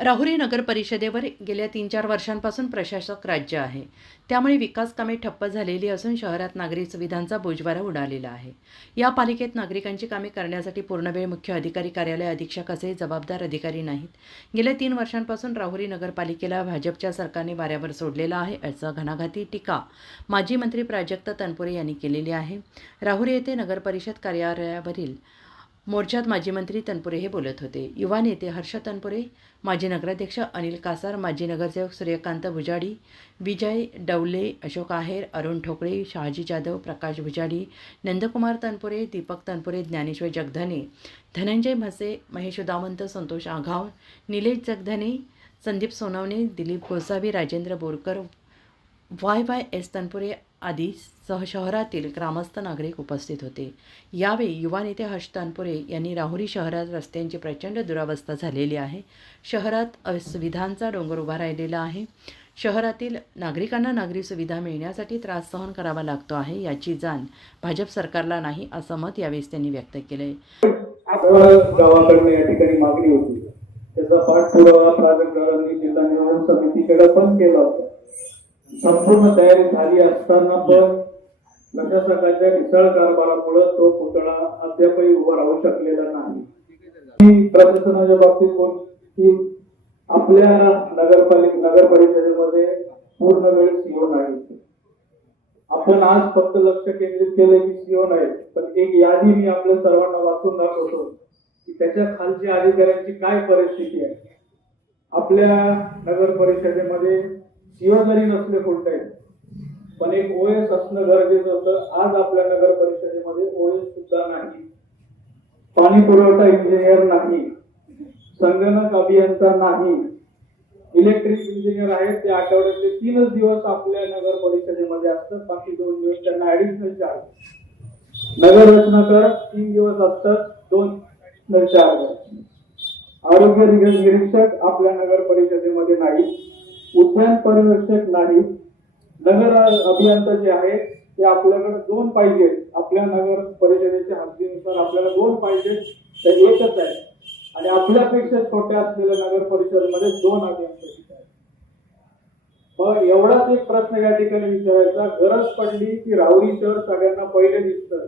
राहुरी नगर परिषदेवर गेल्या तीन चार वर्षांपासून प्रशासक राज्य आहे. त्यामुळे विकास कामे ठप्प झालेली असून शहरात नागरी सुविधांचा बोजवारा उडालेला आहे. या पालिकेत नागरिकांची कामे करण्यासाठी पूर्णवेळ मुख्य अधिकारी कार्यालय अधीक्षक असे जबाबदार अधिकारी नाहीत. गेल्या तीन वर्षांपासून राहुरी नगरपालिकेला भाजपच्या सरकारने वाऱ्यावर सोडलेला आहे असं घणाघाती टीका माजी मंत्री प्राजक्त तनपुरे यांनी केलेली आहे. राहुरी येथे नगरपरिषद कार्यालयावरील मोर्चात माजी मंत्री तनपुरे हे बोलत होते. युवा नेते हर्ष तनपुरे माजी नगराध्यक्ष अनिल कासार माजी नगरसेवक Suryakant Bhujadi Vijay Dawale Ashok Aher Arun Thokale Shahaji Jadhav Prakash Bhujadi Nandkumar Tanpure Deepak Tanpure Dnyaneshwar Jagdhane Dhananjay Mhase Mahesh Dawant Santosh Aghav Nilesh Jagdhane Sandeep Sonawane Dilip Gosavi Rajendra Borkar Y Y S Tanpure आदी सह शहरातील ग्रामस्थ नागरिक उपस्थित होते. यावेळी युवा नेते हर्ष तानपुरे यांनी राहुरी शहरात रस्त्यांची प्रचंड दुरावस्था झालेली आहे. शहरात सुविधांचा डोंगर उभा राहिलेला आहे. शहरातील नागरिकांना नागरी सुविधा मिळण्यासाठी त्रास सहन करावा लागतो आहे याची जाण भाजप सरकारला नाही असं मत यावेळेस त्यांनी व्यक्त केलं आहे गावाकडनं या ठिकाणी मागणी होती. त्याचा पाठपुरावा प्राधिकरणांनी जिल्हा निवडणूक समितीकडे पण केला होता. संपूर्ण तयारी झाली असताना पण प्रशासकाच्या ढिसाळ कारभारामुळे तो पुतळा अद्यापही उभा राहू शकलेला नाही. प्रशासनाच्या बाबतीत कोणती आपल्या नगरपालिका नगर परिषदेमध्ये पूर्ण वेळ सीओ नाही. आपण आज फक्त लक्ष केंद्रित केलं की सीओ नाही. पण एक यादी मी आपल्या सर्वांना वाचून दाखवतो की त्याच्या खालच्या अधिकाऱ्यांची काय परिस्थिती आहे? आपल्या नगर परिषदेमध्ये शिवा जरी नसले कोणते पण एक ओएस असणं गरजेचं होतं. आज आपल्या नगर परिषदेमध्ये ओएस सुद्धा नाही. पाणी पुरवठा इंजिनियर नाही. संगणक अभियंता नाही. इलेक्ट्रिक इंजिनियर आहेत. ते आठवड्यातले तीनच दिवस आपल्या नगर परिषदेमध्ये असतात. बाकी दोन दिवस त्यांना ऍडिशनल चार्ज नगर रचनाकर तीन दिवस असतात. दोन ऍडिशनल चार्ज आरोग्य निरीक्षक आपल्या नगर परिषदेमध्ये नाही उद्यान पर्यवेक्षक नाही नगर अभियंता जे आहेत. ते आपल्याकडे दोन पाहिजेत आपल्या नगर परिषदेच्या हद्दीनुसार आपल्याला दोन पाहिजेत तर एकच आहे. आणि आपल्यापेक्षा छोट्या असलेल्या नगर परिषदेमध्ये दोन अभियंता आहेत. मग एवढाच एक प्रश्न या ठिकाणी विचारायचा. गरज पडली की राऊरी शहर सगळ्यांना पहिले दिसतं.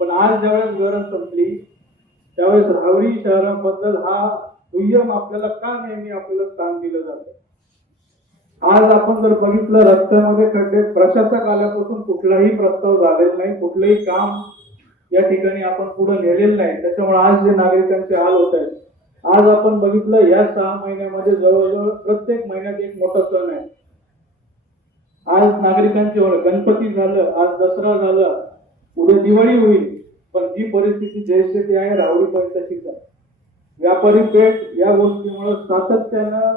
पण आज ज्यावेळेस गरज संपली त्यावेळेस राहुरी शहराबद्दल हा दुय्यम आपल्याला का नेहमी आपल्याला स्थान दिलं जातं? आज आपण जर बघितलं रस्त्यामध्ये खड्डे प्रशासक आल्यापासून कुठलाही प्रस्ताव झालेला नाही. कुठलंही काम या ठिकाणी आपण पुढे नेलेलं नाही. त्याच्यामुळे आज जे नागरिकांचे हाल होत आहेत आज आपण बघितलं या सहा महिन्यामध्ये जवळजवळ प्रत्येक महिन्यात एक मोठा सण आहे. आज नागरिकांचे गणपती झालं आज दसरा झालं उद्या दिवाळी होईल पण जी परिस्थिती जैसे आहे राहुरी पण आहे व्यापारी पेठ या गोष्टीमुळे सातत्यानं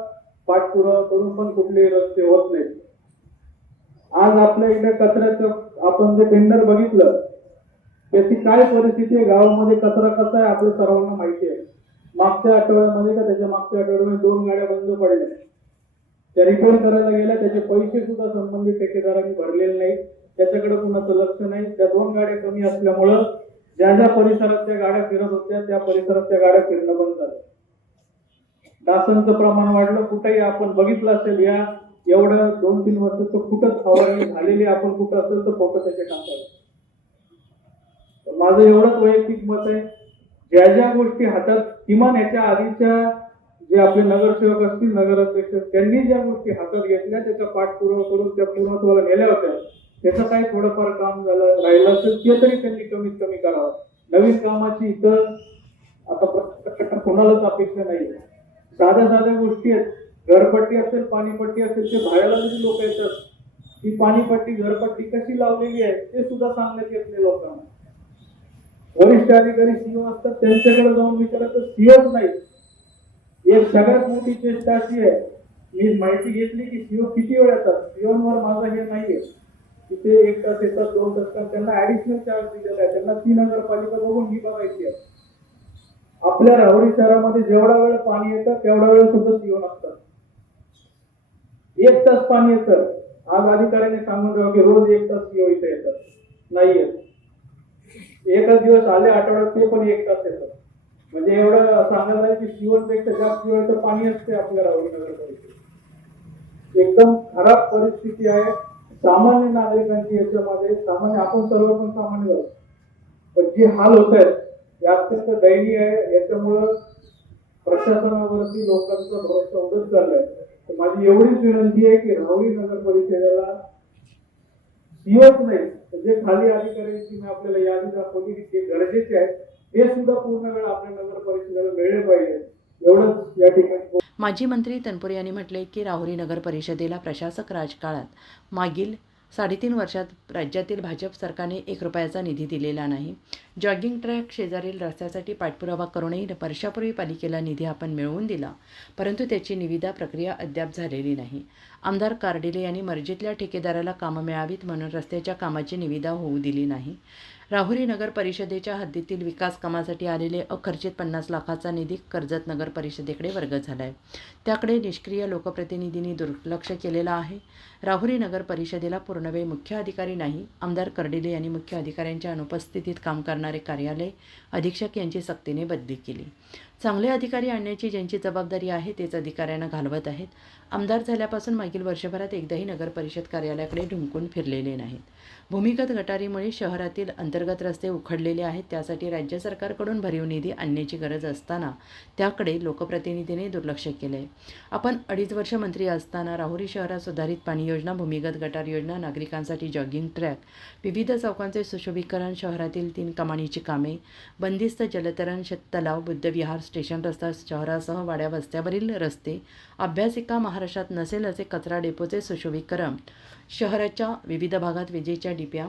पाठपुरावा करून पण कुठले रस्ते होत नाहीत. आज आपल्या इकडे कचऱ्याचं आपण जे टेंडर बघितलं त्याची काय परिस्थिती आहे? गावामध्ये कचरा कसा आहे? आपल्या सर्वांना माहिती आहे. मागच्या आठवड्यामध्ये का त्याच्या मागच्या आठवड्यामध्ये दोन गाड्या बंद पडल्या. त्या रिपेअर करायला गेल्या त्याचे पैसे सुद्धा संबंधित ठेकेदारांनी भरलेले नाही त्याच्याकडे कुणाचं लक्ष नाही. त्या दोन गाड्या कमी असल्यामुळं ज्या ज्या परिसरात त्या गाड्या फिरत होत्या त्या परिसरात त्या गाड्या फिरणं बंद झालं. डासांचं प्रमाण वाढलं कुठेही आपण बघितलं असेल या एवढ्या दोन तीन वर्षाचं कुठंच फवारणी झालेली आपण कुठं असेल तर फोटो त्याचे टाकावे माझं एवढंच वैयक्तिक मत आहे ज्या ज्या गोष्टी हातात किमान याच्या आधीच्या जे आपले नगरसेवक असतील नगराध्यक्ष त्यांनी ज्या गोष्टी हातात घेतल्या त्याचा पाठपुरावा करून त्या पूर्णत्वाला नेल्या होत्या. त्याचं काही थोडंफार काम झालं राहिलं असेल ते तरी त्यांनी कमीत कमी करावं. नवीन कामाची इतर आता कोणालाच अपेक्षा नाही साध्या साध्या गोष्टी आहेत. घरपट्टी असेल पाणीपट्टी असेल ते भाड्याला जरी लोक येतात. ही पाणीपट्टी घरपट्टी कशी लावलेली आहे ते सुद्धा सांगण्यात येत नाही लोकांना. वरिष्ठ अधिकारी सीओ असतात त्यांच्याकडे जाऊन विचारायचं सीओच नाही एक सगळ्यात मोठी चेष्टा अशी आहे. मी माहिती घेतली की सीओ किती वेळ येतात? सीओवर माझं हे नाहीये. तिथे एक तास येतात दोन तास त्यांना ऍडिशनल चार्ज दिलेला आहे. त्यांना तीन नगरपालिका बघून ही बघायची आहे. आपल्या राहुरी शहरामध्ये जेवढा वेळ पाणी येतं तेवढा वेळ सुद्धा सीओ नसतात. एक तास पाणी येतं. आज अधिकाऱ्याने सांगून ठेवा की रोज एक तास सीओ इथे येतात. नाही येत. एकच दिवस आले आठवड्यात ते पण एक तास येतात म्हणजे एवढं सांगायला आहे की सीओपेक्षा जास्त वेळ तर पाणी असते आपल्या राहुरी नगर परिषदेत एकदम खराब परिस्थिती आहे. सामान्य नागरिकांची याच्यामध्ये सामान्य आपण सर्व पण सामान्य आहोत पण जे हाल होत आहेत हे अत्यंत दयनीय आहे. याच्यामुळं प्रशासनावरती लोकांचा भरोसा उडत चाललाय तर माझी एवढीच विनंती आहे की राहुरी नगर परिषदेला सीओच नाही. जे खाली अधिकाऱ्यांची मी आपल्याला यादी दाखवली की जे गरजेचे आहे ते सुद्धा पूर्ण वेळ आपल्या नगर परिषदेला मिळले पाहिजे. एवढंच या ठिकाणी माजी मंत्री तनपुरे यांनी म्हटले की राहुरी नगर परिषदेला प्रशासक राजकाळात मागील साडेतीन वर्षात राज्यातील भाजप सरकारने एक रुपयाचा निधी दिलेला नाही. जॉगिंग ट्रॅक शेजारील रस्त्यासाठी पाठपुरावा करूनही वर्षापूर्वी पालिकेला निधी आपण मिळवून दिला परंतु त्याची निविदा प्रक्रिया अद्याप झालेली नाही. आमदार कार्डिले यांनी मर्जीतल्या ठेकेदाराला कामं मिळावीत म्हणून रस्त्याच्या कामाची निविदा होऊ दिली नाही. राहुरी नगर परिषदेच्या हद्दीतील विकास कामासाठी आलेले अखर्चित पन्नास लाखाचा निधी कर्जत नगर परिषदेकडे वर्ग झाला आहे त्याकडे निष्क्रिय लोकप्रतिनिधींनी दुर्लक्ष केलेलं आहे. राहुरी नगर परिषदेला पूर्णवेळ मुख्य अधिकारी नाही आमदार कर्डिले यांनी मुख्य अधिकाऱ्यांच्या अनुपस्थितीत काम करणारे कार्यालय अधीक्षक यांची सक्तीने बदली केली. चांगले अधिकारी आणण्याची ज्यांची जबाबदारी आहे तेच अधिकाऱ्यांना घालवत आहेत. आमदार झाल्यापासून मागील वर्षभरात एकदाही नगर परिषद कार्यालयाकडे ढुंकून फिरलेले नाहीत. भूमिगत गटारीमुळे शहरातील अंतर्गत रस्ते उखडलेले आहेत त्यासाठी राज्य सरकारकडून भरीव निधी आणण्याची गरज असताना त्याकडे लोकप्रतिनिधीने दुर्लक्ष केले आपण अडीच वर्ष मंत्री असताना राहुरी शहरात सुधारित पाणी योजना भूमिगत गटार योजना नागरिकांसाठी जॉगिंग ट्रॅक विविध चौकांचे सुशोभीकरण शहरातील तीन कमानीची कामे बंदिस्त जलतरण तलाव बुद्धविहार स्टेशन रस्ता शहरासह वाड्या वस्त्यावरील रस्ते अभ्यासिका महाराष्ट्रात नसेल असे कचरा डेपोचे सुशोभीकरण. शहराच्या विविध भागात विजेच्या डिप्या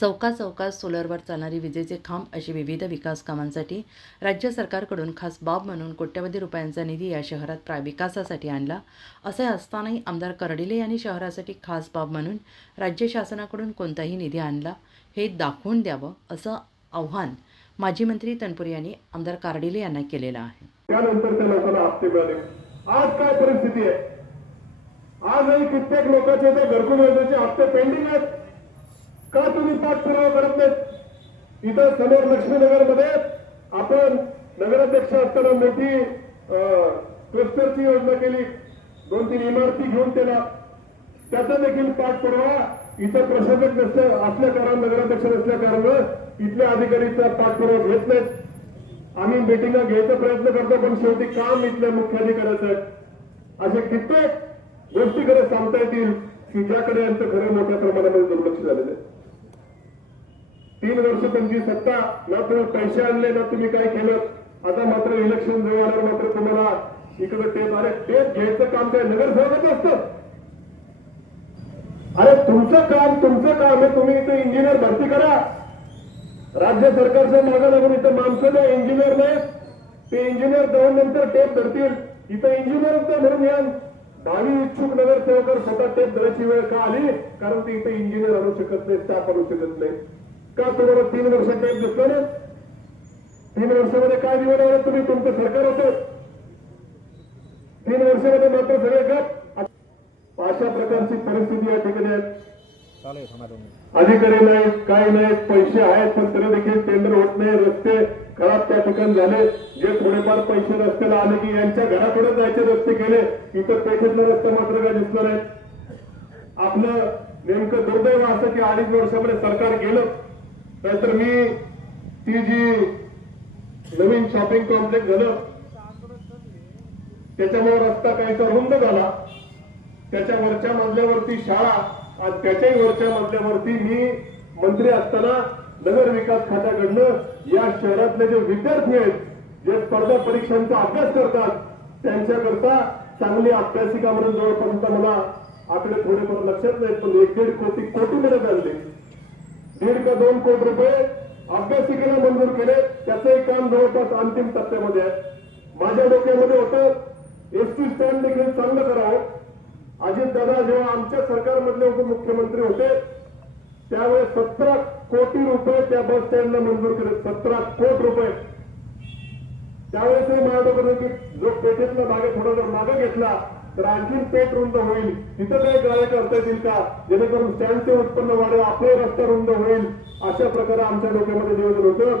चौका चौकात सोलरवर चालणारी विजेचे खांब अशी विविध विकास कामांसाठी राज्य सरकारकडून खास बाब म्हणून कोट्यवधी रुपयांचा निधी या शहरात प्रा विकासासाठी आणला. असे असतानाही आमदार कर्डिले यांनी शहरासाठी खास बाब म्हणून राज्य शासनाकडून कोणताही निधी आणला. हे दाखवून द्यावं असं आव्हान माजी मंत्री तनपुरे यांनी आमदार कार्डिले यांना केलेलं आहे. त्यानंतर त्या लोकांना हप्ते मिळाले. आज काय परिस्थिती आहे? आजही कित्येक लोकांचे त्या घरकुल योजनेचे हप्ते पेंडिंग आहेत. का तुम्ही पाठपुरावा करत नाहीत? इथं समोर लक्ष्मीनगरमध्ये आपण नगराध्यक्ष असताना मोठी क्लस्टरची योजना केली. दोन तीन इमारती घेऊन त्याला. त्याचा देखील पाठपुरावा इथं प्रशासक नसल्या असल्या कारण नगराध्यक्ष नसल्या कारण इथल्या अधिकारीचा पाठपुरावा घेत नाहीत. आम्ही मिटिंगा घ्यायचा प्रयत्न करतो पण शेवटी काम इथल्या मुख्याधिकाऱ्याचं आहे असे कित्येक गोष्टीकडे सांगता येतील की ज्याकडे यांचं खरं मोठ्या प्रमाणामध्ये दुर्लक्ष झालेलं आहे. तीन वर्ष तुमची सत्ता ना तुम्ही पैसे आणले ना तुम्ही काय केलं. आता मात्र इलेक्शन जवळ आल्यावर मात्र तुम्हाला इकडे टेप अरे टेप घ्यायचं काम काय नगरसेवकाचं असतं? अरे तुमचं काम तुमचं काम हे तुम्ही इथं इंजिनियर भरती करा. राज्य सरकारच्या मागं लागून इथं माणसं नाही इंजिनियर नाही ते इंजिनियर जाऊन नंतर टेप धरतील. इथं इंजिनियर म्हणून या भावी इच्छुक नगरसेवकर स्वतः टेप धरायची वेळ का आली? कारण ते इथं इंजिनियर आणू शकत नाही स्टाफ आणू शकत नाही का तुम्हाला तीन वर्ष टेप दिसलं ना तीन वर्षामध्ये काय निवडणार तुम्ही? तुमचं सरकार होतं तीन वर्षामध्ये मात्र सगळे गप. अशा प्रकारची परिस्थिती या ठिकाणी आहे. अधिकारी नाहीत काही नाहीत पैसे आहेत पण तरी देखील टेंडर होत नाही रस्ते खराब त्या ठिकाणी झाले. जे थोडेफार पैसे रस्त्याला आले की यांच्या घराकडे जायचे रस्ते केले इतर पेठेतला रस्ता मात्र काय दिसणार नाही आपलं नेमकं दुर्दैव असं की अडीच वर्षामध्ये सरकार गेलं. नाहीतर मी ती जी नवीन शॉपिंग कॉम्प्लेक्स झालं त्याच्यामुळे रस्ता काहीसा रुंद झाला. त्याच्या वरच्या मजल्यावरती शाळा आणि त्याच्याही वरच्या मजल्यावरती मी मंत्री असताना नगर विकास खात्याकडनं या शहरातले जे विद्यार्थी आहेत जे स्पर्धा परीक्षांचा अभ्यास करतात त्यांच्याकरता चांगली अभ्यासिका म्हणून जवळपर्यंत मला आकडे थोडेफार लक्षात नाहीत पण एक दीड कोटी कोटी मिळत आणले दीड का दोन कोटी रुपये अभ्यासिकेला मंजूर केले त्याचंही काम जवळपास अंतिम टप्प्यामध्ये आहे. माझ्या डोक्यामध्ये होतं एसटी स्टँड देखील चांगलं करावं. अजित दादा जेव्हा आमच्या सरकारमधले उपमुख्यमंत्री होते त्यावेळेस सतरा कोटी रुपये त्या बस स्टँडला मंजूर केले. सतरा कोटी रुपये. त्यावेळेस माझ्या म्हणतो की जो पेठेतला मागे थोडा जर मागे घेतला तर आणखीन पेट रुंद होईल. तिथं काही गाड्या करता येतील का? जेणेकरून स्टँडचे उत्पन्न वाढेल आपले रस्ता रुंद होईल. अशा प्रकारे आमच्या डोक्यामध्ये नियोजन होतं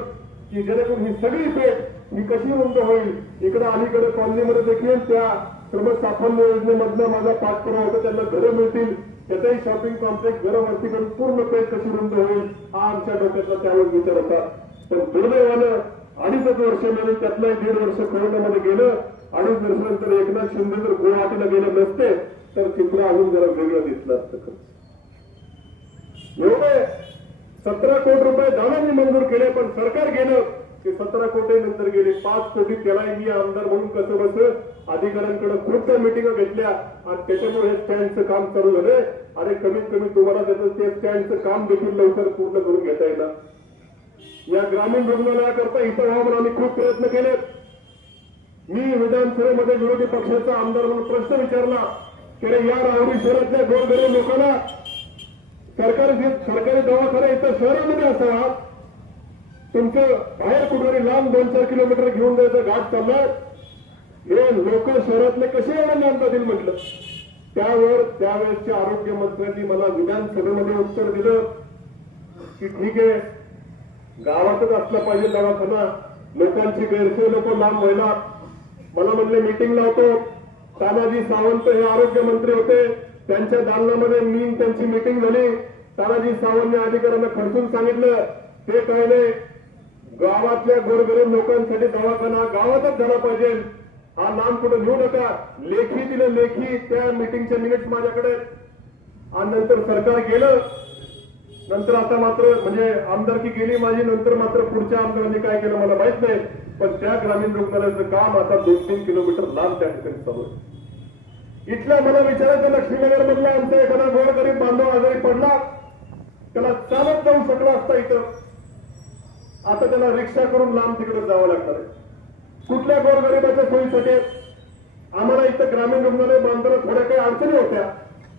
की जेणेकरून ही सगळी पेठ मी कशी रुंद होईल? इकडे अलीकडे कॉलनीमध्ये देखील त्या श्रम साफल्य योजनेमधनं माझा पाठपुरावा होता त्यांना घरं मिळतील. त्याचाही शॉपिंग कॉम्प्लेक्स घरं वरती करून पूर्ण पेट कशी रुंद होईल हा आमच्या डोक्यातला त्यावेळेस विचार होता. पण दुर्दैवानं अडीचच वर्ष मिळून त्यातलं दीड वर्ष कोरोनामध्ये गेलं. अडीच वर्षानंतर एकनाथ शिंदे जर गुवाहाटीला गेले नसते तर चित्र अजून जरा वेगळं दिसलं असतं खरं. एवढे सतरा कोटी रुपये दानांनी मंजूर केले पण सरकार गेलं. ते सतरा कोटी नंतर गेले. पाच कोटी त्यालाही मी आमदार म्हणून कसं बस अधिकाऱ्यांकडे खूप मिटिंग घेतल्या. आणि त्याच्यामुळे हे स्टँडचं काम चालू झालंय. अरे कमीत कमी तुम्हाला त्याचं ते स्टँडचं काम देखील लवकर पूर्ण करून घेता येईल. या ग्रामीण रुग्णालयाकरता इथं व्हावं म्हणून आम्ही खूप प्रयत्न केले. मी विधानसभेमध्ये विरोधी पक्षाचा आमदार म्हणून प्रश्न विचारला. की अरे या राहुरी शहरातल्या गोरगरीब लोकांना सरकारी सरकारी दवाखाना इथं शहरामध्ये असावा. तुमचं बाहेर कुठेतरी लांब दोन चार किलोमीटर घेऊन जायचं घाट चाललाय. हे लोक शहरातले कसे एवढे लांब म्हटलं? त्यावर त्यावेळेसच्या आरोग्य मंत्र्यांनी मला विधानसभेमध्ये उत्तर दिलं की ठीक आहे गावातच असला पाहिजे दवाखाना लोकांची गैरसोय लोक लांब व्हायला. मला म्हणले मीटिंग लावतो तानाजी सावंत हे आरोग्य मंत्री होते. त्यांच्या दालनामध्ये मी त्यांची मीटिंग झाली. तानाजी या अधिकाऱ्यांना खर्चून सांगितलं ते काय नाही गावातल्या गोरगरीब लोकांसाठी दवाखाना गावातच झाला पाहिजे. हा नाम कुठं घेऊ नका. लेखी दिलं लेखी त्या मिटिंगच्या मिनिट्स माझ्याकडे. आणि नंतर सरकार गेलं. नंतर आता मात्र म्हणजे आमदारकी गेली माझी नंतर मात्र पुढच्या आमदारांनी काय केलं मला माहीत नाही. पण त्या ग्रामीण रुग्णालयाचं काम आता दोन तीन किलोमीटर लांब त्या ठिकाणी चालू आहे. इथल्या मला विचारायचं लक्ष्मीनगर मधला आमचा एखादा गरीब बांधव आजारी पडला. त्याला चालत जाऊ शकला असता इथं. आता त्याला रिक्षा करून लांब तिकडे जावं लागणार आहे. कुठल्या गोरगरिबाच्या सोयीसाठी आम्हाला इथं ग्रामीण रुग्णालय बांधताना थोड्या काही अडचणी होत्या.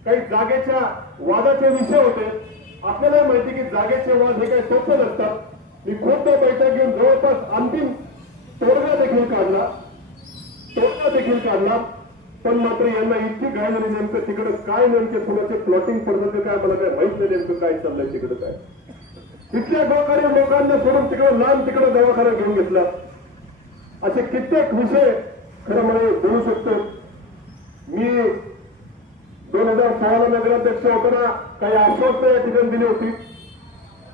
काही जागेच्या वादाचे विषय होते. आपल्याला माहिती की जागेचे वाद हे काही सोपे नसतात. मी खूप बैठक घेऊन जवळपास अंतिम तोडगा देखील काढला. तोडगा देखील काढला. पण मात्र यांना इतकी काय झाली नेमकं तिकडं काय नेमके थोडंसे प्लॉटिंग पद्धती काय मला काय माहीत नाही नेमकं काय चाललंय तिकडं काय. तिथल्या गोकारी लोकांना सोडून तिकडं लांब तिकडं दवाखाना घेऊन घेतला. असे कित्येक विषय खरं मला बोलू शकतो. मी दोन हजार सोळाला नगराध्यक्ष होताना काही आश्वस्त या ठिकाणी दिली होती.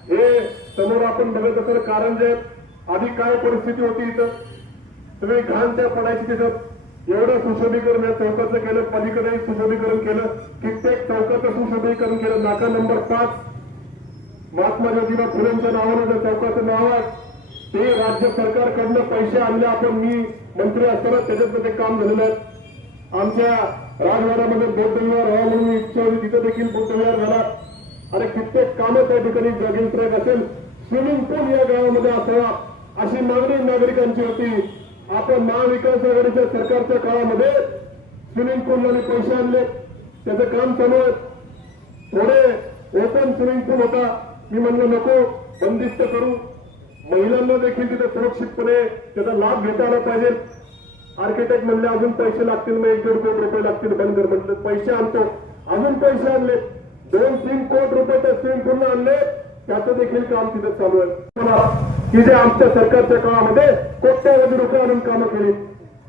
हे समोर आपण बघत असेल कारंजे आधी काय परिस्थिती होती इथं? सगळी घाण त्या पडायची तिथं. एवढं सुशोभीकरण या चौकाचं केलं पलीकडे सुशोभीकरण केलं. कित्येक चौकाचं सुशोभीकरण केलं. नाका नंबर पाच. महात्मा ज्योतिबा फुलेंच्या नावानं त्या चौकाचं नाव आहे ते राज्य सरकारकडनं पैसे आणले. आपण मी मंत्री असताना त्याच्यातलं ते काम झालेलं आहे. आमच्या राजवाड्यामध्ये बौद्धविहार व्हावा म्हणून इच्छा होती. तिथं देखील बौद्धविहार झाला. आणि कित्येक कामं त्या ठिकाणी जॉगिंग ट्रॅक असेल. स्विमिंग पूल या गावामध्ये असावा अशी मागणी नागरिकांची होती. आपण महाविकास आघाडीच्या सरकारच्या काळामध्ये स्विमिंग पूलमध्ये पैसे आणले. त्याचं काम चालू आहे. थोडे ओपन स्विमिंग पूल होता. मी म्हणलं नको बंदिस्त करू. महिलांना देखील तिथे सुरक्षितपणे त्याचा लाभ घेता आला पाहिजे. आर्किटेक्ट म्हणले अजून पैसे लागतील मग एक दीड कोटी रुपये लागतील बंद कर म्हटलं पैसे आणतो. अजून पैसे आणले. दोन तीन कोटी रुपये त्या स्विमिंग पूल आणले. त्याचं देखील काम तिथे चालू आहे. की जे आमच्या सरकारच्या काळामध्ये कोट्यावधी रुपये आणून कामं केली.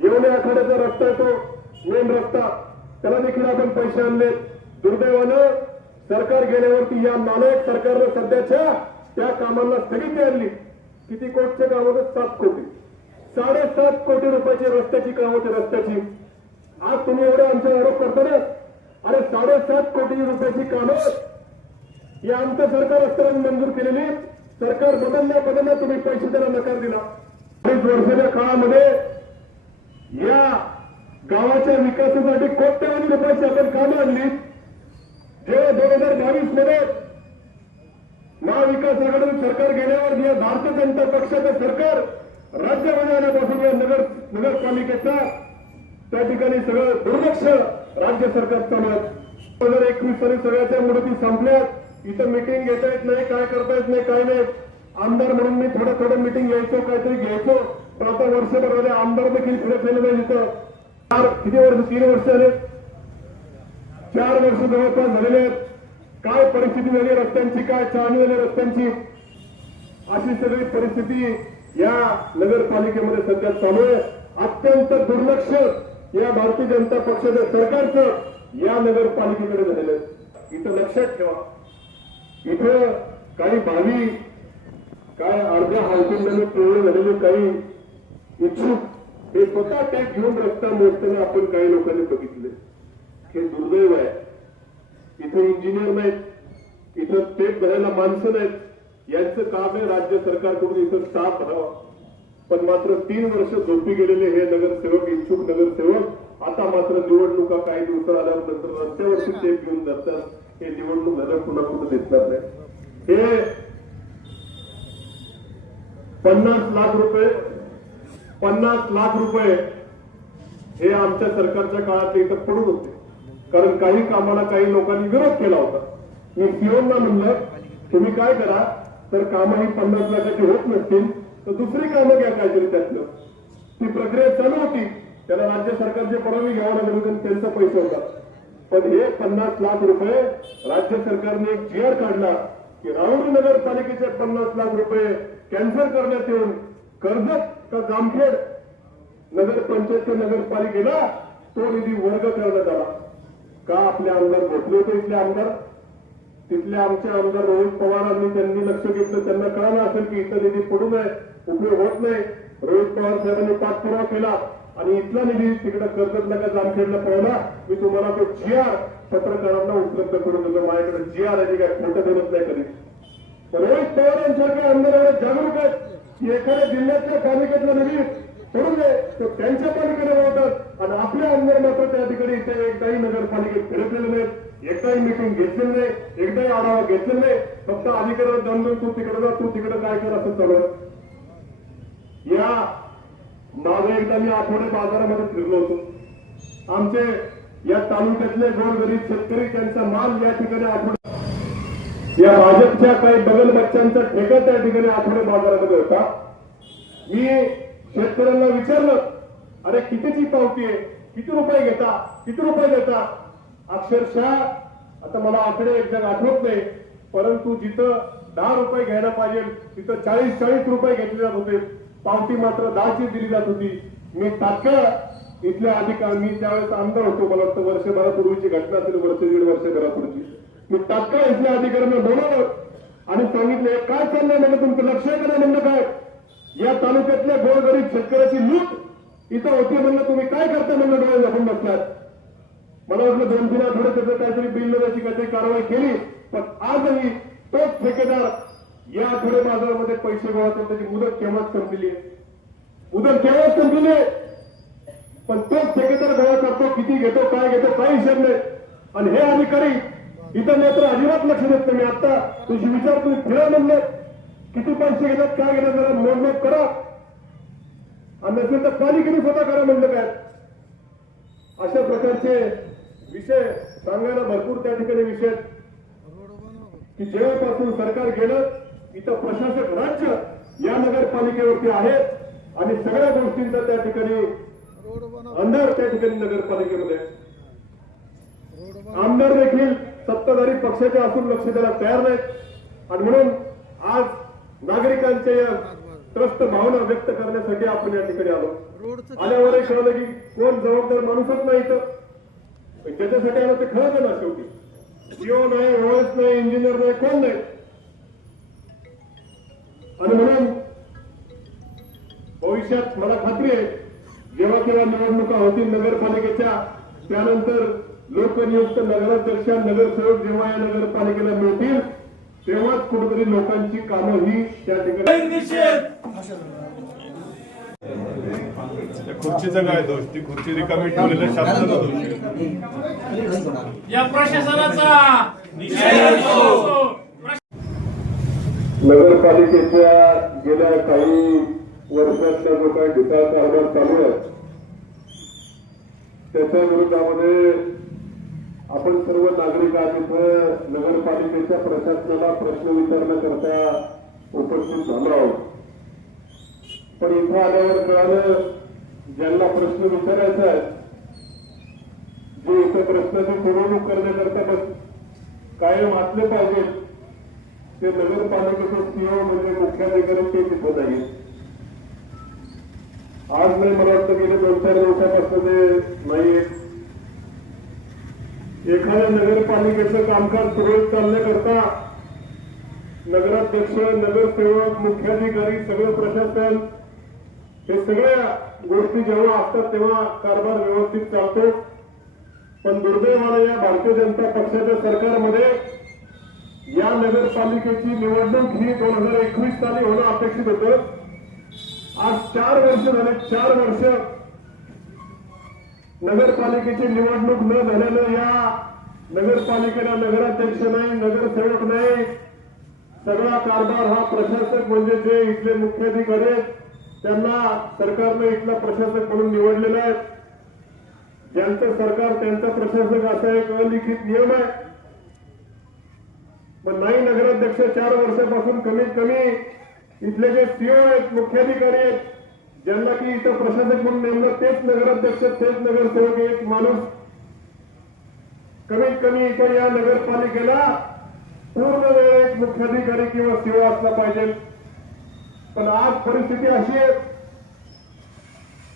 येवले आखाड्याचा रस्ता आहे तो मेन रस्ता. त्याला देखील आपण पैसे आणले. दुर्दैवानं सरकार गेल्यावरती या नालायक सरकारनं सध्याच्या त्या कामांना स्थगिती आणली. किती कोटच्या काम होतं सात कोटी. साडेसात कोटी रुपयाची रस्त्याची काम होती रस्त्याची. आज तुम्ही एवढे आमचा आरोप करता ना? अरे साडेसात कोटी रुपयाची कामं. हे आमचं सरकार असताना मंजूर केलेली सरकार बदलण्या बदलण्या तुम्ही पैसे त्याला नकार दिला. अडीच वर्षाच्या काळामध्ये या गावाच्या विकासासाठी कोट्यवधी रुपयाची आपण कामं आणली. जे दोन हजार बावीसमध्ये महाविकास आघाडीचं सरकार गेल्यावर या भारतीय जनता पक्षाचं सरकार राज्यामध्ये आल्यापासून या नगर नगरपालिकेचा त्या ठिकाणी सगळं दुर्लक्ष राज्य सरकार चालवत दोन हजार एकवीस साली सगळ्याच्या मुदती संपल्यात. इथं मिटिंग घेता येत नाही काय करता येत नाही काय नाही. आमदार म्हणून मी थोडं थोडं मिटिंग घ्यायचो काहीतरी घ्यायचो. पण आता वर्षभर आले आमदार देखील पुढे गेले नाही इथं. चार किती वर्ष तीन वर्ष आले? चार वर्ष जवळपास झालेले आहेत. काय परिस्थिती झाली रस्त्यांची काय चालू झाली रस्त्यांची? अशी सगळी परिस्थिती या नगरपालिकेमध्ये सध्या चालू आहे. अत्यंत दुर्लक्ष या भारतीय जनता पक्षाच्या सरकारचं या नगरपालिकेकडे झालेलं आहे. इथं लक्षात ठेवा. इथं काही भावी काय अर्ध्या हालतीमध्ये पूर्ण झालेले काही इच्छुक हे स्वतः टॅग घेऊन रस्ता मोजताना आपण काही लोकांनी बघितले हे दुर्दैव आहे. इथं इंजिनियर नाहीत इथं टेप भरायला माणसं नाहीत. यांचं काम आहे राज्य सरकारकडून इथं स्टाफ भरावा. पण मात्र तीन वर्ष झोपी गेलेले हे नगरसेवक इच्छुक नगरसेवक आता मात्र निवडणुका काही दिवस आल्यानंतर रस्त्यावरती टेप घेऊन जातात. हे निवडणूक झालं पुन्हा कुठं दिसणार नाही. हे पन्नास लाख रुपये पन्नास लाख रुपये हे आमच्या सरकारच्या काळात इथं पडून होते. कारण काही कामाला काही लोकांनी विरोध केला होता. मी सीओना म्हणलं तुम्ही काय करा? तर कामं ही पन्नास लाखाची होत नसतील तर दुसरी कामं घ्या काहीतरी त्यातलं. ती प्रक्रिया चालू होती. त्याला राज्य सरकारचे परवानगी घ्यावं लागत होती त्यांचा पैसा होता. पण हे पन्नास लाख रुपये राज्य सरकारने एक जीआर काढला की राहुल नगरपालिकेचे पन्नास लाख रुपये कॅन्सल करण्यात येऊन कर्जत का जामखेड नगरपंचायत नगरपालिकेला तो निधी वर्ग करण्यात आला. का आपले आमदार भेटले होते इथले आमदार तिथले आमचे आमदार रोहित पवारांनी त्यांनी लक्ष घेतलं त्यांना कळालं असेल की इथं निधी पडू नये उपयोग होत नाही. रोहित पवार साहेबांनी पाठपुरावा केला आणि इथला निधी तिकडे कर्जत नका जामखेडला पळवला मी तुम्हाला तो जी आर पत्रकारांना उपलब्ध करून देतो माझ्याकडे जी आर आहे काय खोटं बोलत नाही कधी. रोहित पवार यांसारखे आमदार एवढे जागरूक आहेत की एखाद्या जिल्ह्यातल्या पालिकेतला निधी पडू तो त्यांच्या पालिकेने वळतात आणि आपले आमदार मात्र त्या ठिकाणी इथे एकदाही नगरपालिकेत फिरकलेले नाहीत एकदाही मिटिंग घेतलेली नाही. एकदाही आढावा घेतलेला नाही. फक्त अधिकाऱ्याला दमदम तू तिकडे जा तू तिकडे काय कर असं चालू या मागे एकदा मी आठवडे बाजारामध्ये फिरलो होतो. आमचे या तालुक्यातले गोरगरीब शेतकरी त्यांचा माल या ठिकाणी आठवडे या भाजपच्या काही बगल बच्चांचा ठेका त्या ठिकाणी आठवडे बाजारामध्ये होता. मी शेतकऱ्यांना विचारलं अरे कितीची पावती आहे? किती रुपये घेता? किती रुपये देता? अक्षरशः आता मला आकडे एकदा आठवत नाही परंतु जिथं दहा रुपये घ्यायला पाहिजे तिथं चाळीस चाळीस रुपये घेतले जात होते. पावती मात्र दहाची दिली जात होती. मी तात्काळ इथल्या अधिकारी मी त्यावेळेस आमदार होतो मला वाटतं वर्षभरापूर्वीची घटना असेल वर्ष दीड वर्षभरापूर्वीची. मी तात्काळ इथल्या अधिकाऱ्यांना बोलवलं आणि सांगितलं काय चाललंय? म्हणजे तुमचं लक्ष आहे का म्हणलं काय? या तालुक्यातल्या गोरगरीब शेतकऱ्याची लूट इथं होती म्हणलं तुम्ही काय करता म्हणलं डोळे झाकून बसतात मला वाटलं दोन तीन आठवडे त्याचं काहीतरी बिल त्याची काहीतरी कारवाई केली पण आजही तोच ठेकेदार या आठवडे बाजारामध्ये पैसे गोळा करून त्याची मुदत केव्हाच संपलेली आहे मुदत केव्हाच संपलेली आहे पण तोच ठेकेदार गोळा करतो किती घेतो काय घेतो काय हिशेब नाही. आणि हे अधिकारी इथं मात्र अजिबात लक्ष देत नाही. आता तुझी विचार तुम्ही फिरा म्हणले. किती पैसे घेतात काय घेतात जरा मोजमाप करा. आणि नसेल तर पालिकेने स्वतः करा म्हणलं काय? अशा प्रकारचे विषय सांगायला भरपूर त्या ठिकाणी विषय की जेव्हापासून सरकार गेलं इथं प्रशासक राज्य या नगरपालिकेवरती आहे. आणि सगळ्या गोष्टींचा त्या ठिकाणी अंधार त्या ठिकाणी नगरपालिकेमध्ये आहे. आमदार देखील सत्ताधारी पक्षाचे असून लक्ष द्यायला तयार नाहीत. आणि म्हणून आज नागरिकांच्या या त्रस्त भावना व्यक्त करण्यासाठी आपण या ठिकाणी आलो. आल्यावरही कळलं की कोण जबाबदार माणूसच नाही पण ज्याच्यासाठी आलं ते खरंच ना शेवटी. सीओ नाही ओएस नाही इंजिनियर नाही कोण नाही. आणि म्हणून भविष्यात मला खात्री आहे जेव्हा केव्हा निवडणुका होतील नगरपालिकेच्या त्यानंतर लोकनियुक्त नगराध्यक्ष नगरसेवक जेव्हा या नगरपालिकेला मिळतील तेव्हाच कुठेतरी लोकांची कामं ही त्या ठिकाणी खुर्चीचा काय दोष? ती खुर्ची रिकामी ठेवलेल्या शासनाचा दोष या प्रशासनाचा. नगरपालिकेच्या गेल्या काही वर्षातल्या जो काही ढिसाळ कारभार चालू आहे त्याच्या विरोधामध्ये आपण सर्व नागरिक आज इथं नगरपालिकेच्या प्रशासनाला प्रश्न विचारण्याकरता उपस्थित झालो आहोत. पण इथं आल्यावर कळालं ज्यांना प्रश्न विचारायचा आहे जे इथं प्रश्नाची सोडवणूक करण्याकरता बस कायम असले पाहिजेत ते नगरपालिकेचे सीओ म्हणजे मुख्याधिकारी ते तिथं नाही आज नाही मला वाटतं गेले दोन चार दिवसापासून ते नाहीये एखाद्या नगरपालिकेचं कामकाज सुरळीत चालण्याकरता नगराध्यक्ष नगरसेवक मुख्याधिकारी सगळं प्रशासन हे सगळ्या गोष्टी जेव्हा असतात तेव्हा कारभार व्यवस्थित चालतो. पण दुर्दैवाने या भारतीय जनता पक्षाच्या सरकारमध्ये या नगरपालिकेची निवडणूक ही दोन हजार एकवीस साली होणं अपेक्षित होतं. आज चार वर्ष झाले चार वर्ष नगरपालिकेची निवडणूक न झाल्यानं या नगरपालिकेला नगराध्यक्ष नाही नगरसेवक नाही. सगळा कारभार हा प्रशासक म्हणजे जे इथले मुख्याधिकारी आहेत त्यांना सरकारनं इथला प्रशासक म्हणून निवडलेला आहे. ज्यांचं सरकार त्यांचा प्रशासक असा एक अलिखित नियम आहे. पण नाही नगराध्यक्ष चार वर्षापासून कमीत कमी इथले जे सीओ आहेत मुख्याधिकारी आहेत ज्यांना की इथं प्रशासक म्हणून नेमलं तेच नगराध्यक्ष तेच नगरसेवक एक माणूस. कमीत कमी इथं या नगरपालिकेला पूर्ण वेळ एक मुख्याधिकारी किंवा सेवा असला पाहिजे. पण आज परिस्थिती अशी आहे.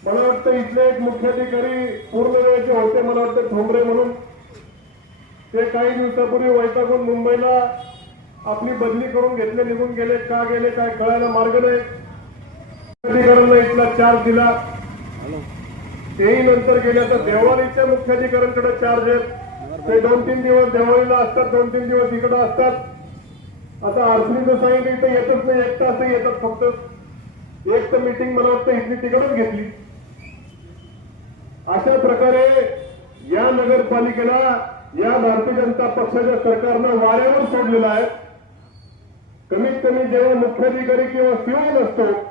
मला वाटतं इथले एक मुख्याधिकारी पूर्ण वेळेचे होते मला वाटतं ठोंबरे म्हणून. ते काही दिवसापूर्वी वैतागून मुंबईला आपली बदली करून घेतले निघून गेले. का गेले काय कळायला मार्ग नाही. मुख्याधिकाऱ्यांना इथला चार्ज दिला. तेही नंतर गेले तर देवाळीच्या मुख्याधिकाऱ्यांकडे चार्ज आहेत. ते दोन तीन दिवस देवालीला असतात दोन तीन दिवस इकडे असतात. आता आरसीचं सांगितलं इथे येतच नाही एकटा असं येतात फक्त. एक तर मिटिंग मला वाटतं इथली तिकडच घेतली. अशा प्रकारे या नगरपालिकेला या भारतीय जनता पक्षाच्या सरकारनं वाऱ्यावर सोडलेला आहे. कमीत कमी जेव्हा मुख्याधिकारी किंवा सीओ नसतो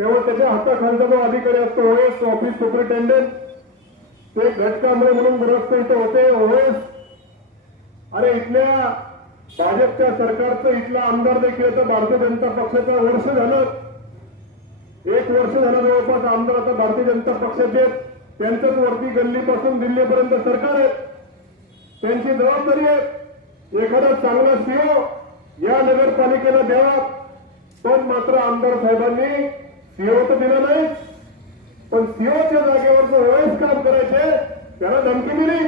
तेव्हा त्याच्या हाताखालचा जो अधिकारी असतो ओएस ऑफिस सुपरिटेंडेंट ते घटकामुळे म्हणून ग्रस्त इथे होते ओएस अरे इथल्या भाजपच्या सरकारचं इथला आमदार देखील आता भारतीय जनता पक्षाचं वर्ष झालं. एक वर्ष झालं जवळपास आमदार आता भारतीय जनता पक्षाचे त्यांच्याच वरती गल्लीपासून दिल्लीपर्यंत सरकार आहे त्यांची जबाबदारी आहे. एखादा चांगला सीओ या नगरपालिकेला द्यावा. पण मात्र आमदार साहेबांनी सीओ तर दिला नाही पण सीओच्या जागेवर जो ओएस काम करायचे त्याला धमकी दिली.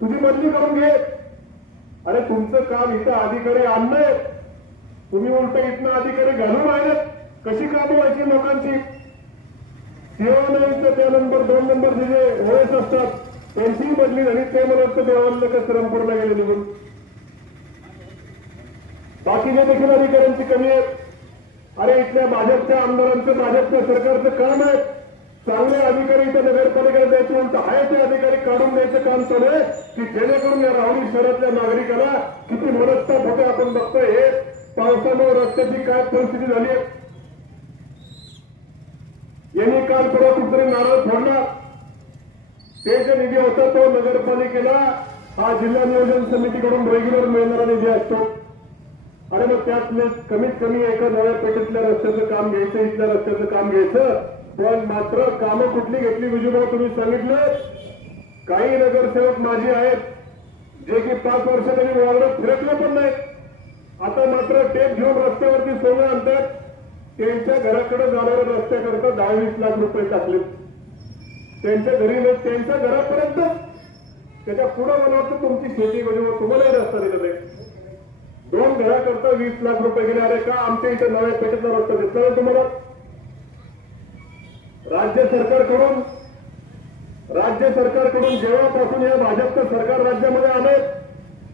तुझी बदली करून घे. अरे तुमचं काम इथं अधिकारी आणलंय. तुम्ही उलट इथनं अधिकारी घालून राहिले कशी कामं व्हायची लोकांची? सीओ नाही तर त्या नंबर दोन नंबरचे जे वेळेस असतात त्यांचीही बदली झाली. ते मला वाटतं देवाला का श्रमपूरला गेले निघून. बाकीच्या देखील अधिकाऱ्यांची कमी आहे अरे इथल्या भाजपच्या आमदारांचं भाजपच्या सरकारचं काम आहे. चांगले अधिकारी इथं नगरपालिकेला द्यायचे म्हणून आहे ते अधिकारी काढून द्यायचं काम चालू आहे की जेणेकरून या राहुरी शहरातल्या नागरिकाला किती मनस्ताप होते आपण बघतोय. हे पावसामुळे रस्त्याची काय परिस्थिती झाली आहे? यांनी काल परवा कुठतरी नारळ फोडला. ते जे निधी होता तो नगरपालिकेला हा जिल्हा नियोजन समितीकडून रेग्युलर मिळणारा निधी असतो. अरे मग त्यातले कमीत कमी एका नव्या पेठेतल्या रस्त्याचं काम घ्यायचं इथल्या रस्त्याचं काम घ्यायचं. पण मात्र कामं कुठली घेतली विजूभाऊ तुम्ही सांगितलं? काही नगरसेवक माझे आहेत जे की पाच वर्ष तरी वावरात फिरकले पण नाही आता मात्र टेप घेऊन रस्त्यावरती सोनं आणतात. त्यांच्या घराकडे जाणाऱ्या रस्त्याकरता दहा वीस लाख रुपये टाकले त्यांच्या घरी त्यांच्या घरापर्यंत त्याच्या पुढे मला वाटतं तुमची शेती म्हणजे तुम्हालाही रस्ता दिला नाही दोन घराकरता वीस लाख रुपये गेले अरे का आमच्या इथे नव्या पेठेतला रस्ता दिसला तुम्हाला? राज्य सरकारकडून राज्य सरकारकडून जेव्हापासून या भाजपचं सरकार राज्यामध्ये आले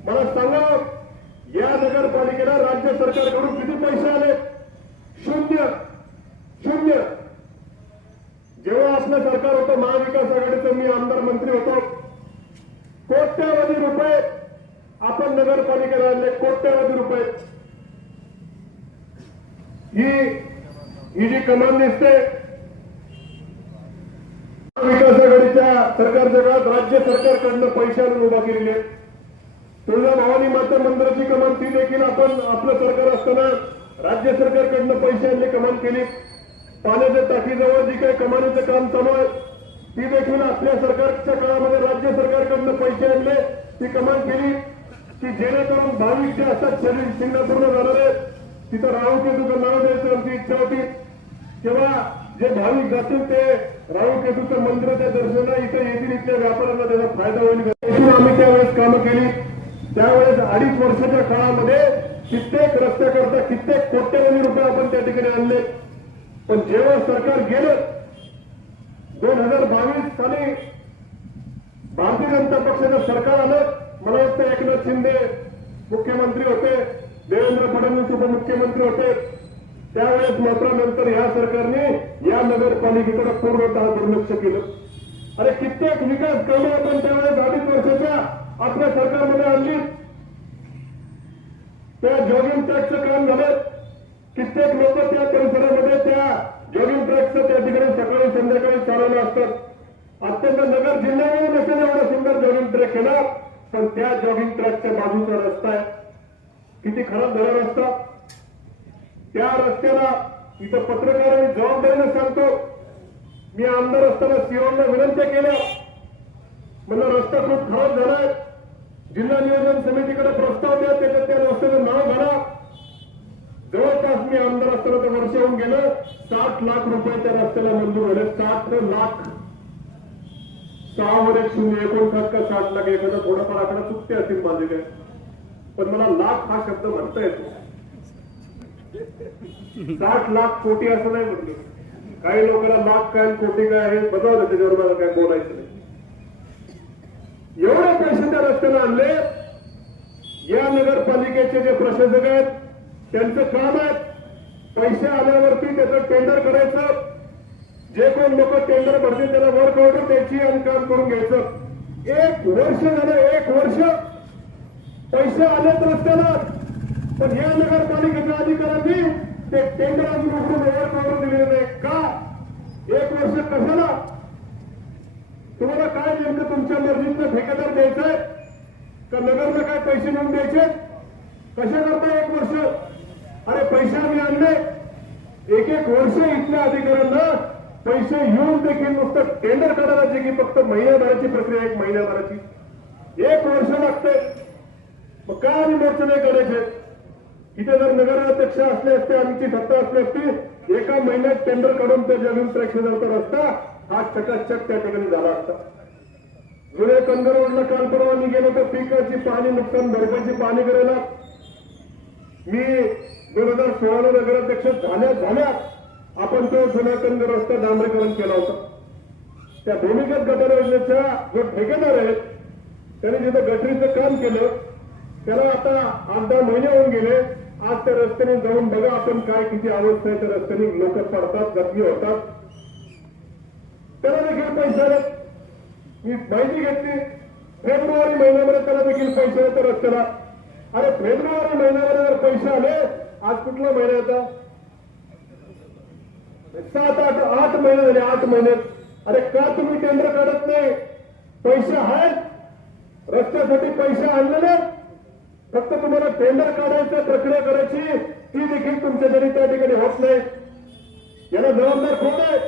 मला सांगा या नगरपालिकेला राज्य सरकारकडून किती पैसे आले शून्य शून्य जेव्हा आपलं सरकार होतं महाविकास आघाडीचं मी आमदार मंत्री होतो कोट्यावधी रुपये आपण नगरपालिकेला आणले कोट्यावधी रुपये ही ही जी कमान दिसते. विकास आघाडीच्या सरकारच्या काळात राज्य सरकारकडनं पैसे आणून उभा केलेली आहे तुळजा भवानी माता मंदिराची कमान ती देखील आपण आपलं सरकार असताना राज्य सरकारकडनं पैसे आणले कमान केली. पाण्याच्या टाकीजवळ जी काही कमानीचं काम चालू आहे ती देखील आपल्या सरकारच्या काळामध्ये राज्य सरकारकडनं पैसे आणले ती कमान केली. की जेणेकरून भाविक जे असतात शरीर सिंगापूरला जाणारे तिथं राहू केतूचं नाव द्यायचं आमची इच्छा होती. तेव्हा जे भाविक जातील ते राहू केतूचं मंदिराच्या दर्शना इथे येतील इथल्या व्यापाऱ्यांना त्याचा फायदा होईल. आम्ही त्यावेळेस कामं केली. त्यावेळेस अडीच वर्षाच्या काळामध्ये कित्येक रस्त्याकरता कित्येक कोट्यवधी रुपये आपण त्या ठिकाणी आणले. पण जेव्हा सरकार गेलं दोन हजार बावीस साली भारतीय जनता पक्षाचं सरकार आलं मला वाटतं एकनाथ शिंदे मुख्यमंत्री होते उपमुख्यमंत्री होते. त्यावेळेस मात्र नंतर या सरकारने या नगरपालिकेकडे पूर्णतः दुर्लक्ष केलं. अरे कित्येक विकास कामे आपण त्यावेळेस अडीच वर्षाच्या आपल्या सरकारमध्ये आणली. त्या जॉगिंग ट्रॅकचं काम झालं. कित्येक लोक त्या परिसरामध्ये त्या जॉगिंग ट्रॅकचं त्या ठिकाणी सकाळी संध्याकाळी चालवलं असतात. अत्यंत नगर जिल्ह्यामध्ये नसेल एवढा सुंदर जॉगिंग ट्रॅक केला पण त्या जॉगिंग ट्रॅकच्या बाजूचा रस्ता आहे. किती खराब झाला रस्ता त्या रस्त्याला इथं पत्रकारांनी जबाबदारीने सांगतो. मी आमदार असताना सिओनला विनंत्या केल्या म्हणलं रस्ता खूप खराब झालाय. जिल्हा नियोजन समितीकडे प्रस्ताव द्या त्याच्यात त्या रस्त्याचं नाव घाला. जवळपास मी आमदार असताना तर वर्ष होऊन गेलं. साठ लाख रुपये त्या रस्त्याला मंजूर झाले. साठ लाख. सहावर एक शून्य एकोणसाठ का साठ लाख एखादा थोडाफार आकडा चुकते असतील माझे काय पण मला लाख हा शब्द म्हणता येतो. साठ लाख कोटी असं नाही म्हणलं. काही लोकांना लाख काय कोटी काय आहे बजावलं त्याच्यावर मला काय बोलायचं नाही. एवढे पैसे त्या रस्त्याला आणले. या नगरपालिकेचे जे प्रशासक आहेत त्यांचं काम आहे. पैसे आल्यावरती त्याचं टेंडर करायचं. जे कोण लोक टेंडर भरतील त्याला वर्क ऑर्डर द्यायची आणि काम करून घ्यायचं. एक वर्ष झालं एक वर्ष पैसे आलेत रस्त्याला. पण या नगरपालिकेच्या अधिकाऱ्यांनी ते टेंडर अजून उघडून वर्क करून दिलेले नाही का? एक वर्ष कशाला? तुम्हाला काय नेमकं तुमच्या मर्जीतनं ठेकेदार द्यायचंय? का नगरला काय पैसे नेऊन द्यायचे? कशा करता एक वर्ष? अरे पैसे आम्ही आणले. एक एक वर्ष इथल्या अधिकाऱ्यांना पैसे येऊन देखील नुसतं टेंडर काढायला जे की फक्त महिन्याभराची प्रक्रिया एक महिन्याभराची एक वर्ष लागते मग काय नाही करायचे इथे जर नगराध्यक्ष असले असते आमची सत्ता असली असती एका महिन्यात टेंडर काढून त्या जमीन प्रेक्षकांचा रस्ता हा चकाचक त्या ठिकाणी झाला असता. जुने कंदरवडला काल परवा मी गेलो तर पिकाची पाणी नुकसान भरपाईची पाणी करायला मी दोन हजार सोळाला नगराध्यक्ष झाल्या झाल्या. आपण तो जुना कंदर रस्ता डांबरीकरण केला होता. त्या भूमिगत गटार योजनेच्या जो ठेकेदार आहेत त्याने जिथं गटरीचं काम केलं त्याला आता आठ दहा महिने होऊन गेले. आज त्या रस्त्याने जाऊन बघा आपण काय किती अवस्था आहे. त्या रस्त्याने लोक पडतात जखमी होतात. त्याला देखील पैसे आले मी माहिती घेतली. फेब्रुवारी महिन्यामध्ये त्याला देखील पैसे आले त्या रस्त्याला. अरे फेब्रुवारी महिन्यामध्ये जर पैसे आले आज कुठला महिना येता सात आठ आठ महिने झाले आठ महिन्यात अरे का तुम्ही टेंडर काढत नाही? पैसे आहेत. रस्त्यासाठी पैसे आणलेले फक्त तुम्हाला टेंडर काढायचं प्रक्रिया करायची ती देखील तुमच्या तरी त्या ठिकाणी होत नाही. याला जबाबदार कोण आहे?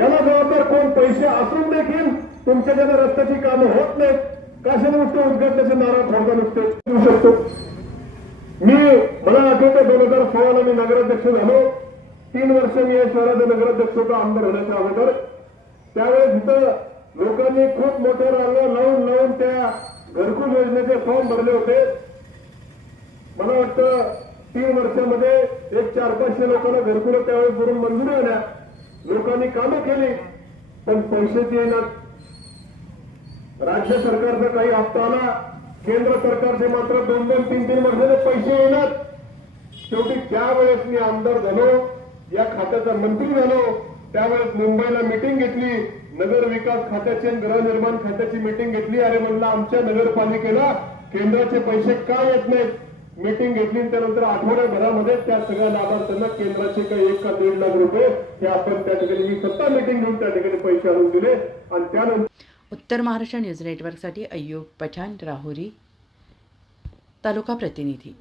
याला जबाबदार कोण? पैसे असून देखील तुमच्या ज्याला रस्त्याची कामं होत नाहीत. कशा नुसतं उद्घाटनाचे नारळ फोडता नुसते? येऊ शकतो. मी मला आठवतं दोन हजार सोळाला मी नगराध्यक्ष झालो. तीन वर्ष मी या शहराचा नगराध्यक्ष होतो आमदार होण्याच्या अगोदर. त्यावेळेस इथं लोकांनी खूप मोठ्या रांगा लावून लावून त्या घरकुल योजनेचे फॉर्म भरले होते. मला वाटतं तीन वर्षामध्ये एक चार पाचशे लोकांना घरकुल त्यावेळेस भरून मंजुरी आल्या लोकांनी कामं केली पण पैसेच येणार. राज्य सरकारचा काही हप्ता आला. केंद्र सरकारचे मात्र दोन दोन तीन तीन वर्षाचे पैसे येणार. शेवटी ज्या वेळेस मी आमदार झालो या खात्याचा मंत्री झालो त्यावेळेस मुंबईला मिटिंग घेतली. नगर विकास खात्याची आणि गृहनिर्माण खात्याची मिटिंग घेतली अरे म्हणलं आमच्या नगरपालिकेला केंद्राचे पैसे का येत नाहीत? मिटिंग घेतली त्यानंतर आठवड्याभरामध्ये त्या सगळ्या लाभार्थ्यांना केंद्राचे काही एक का दीड लाख रुपये हे आपण त्या ठिकाणी मी स्वतः मिटिंग घेऊन त्या ठिकाणी पैसे आणून दिले. आणि त्यानंतर उत्तर महाराष्ट्र न्यूज नेटवर्कसाठी अय्यूब पठाण राहुरी तालुका प्रतिनिधी.